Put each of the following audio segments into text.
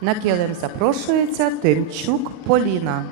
На килим запрошується Тимчук Поліна.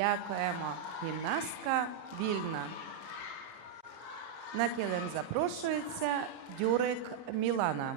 Дякуємо. Гімнастка вільна. На килим запрошується Дюрик Мілана.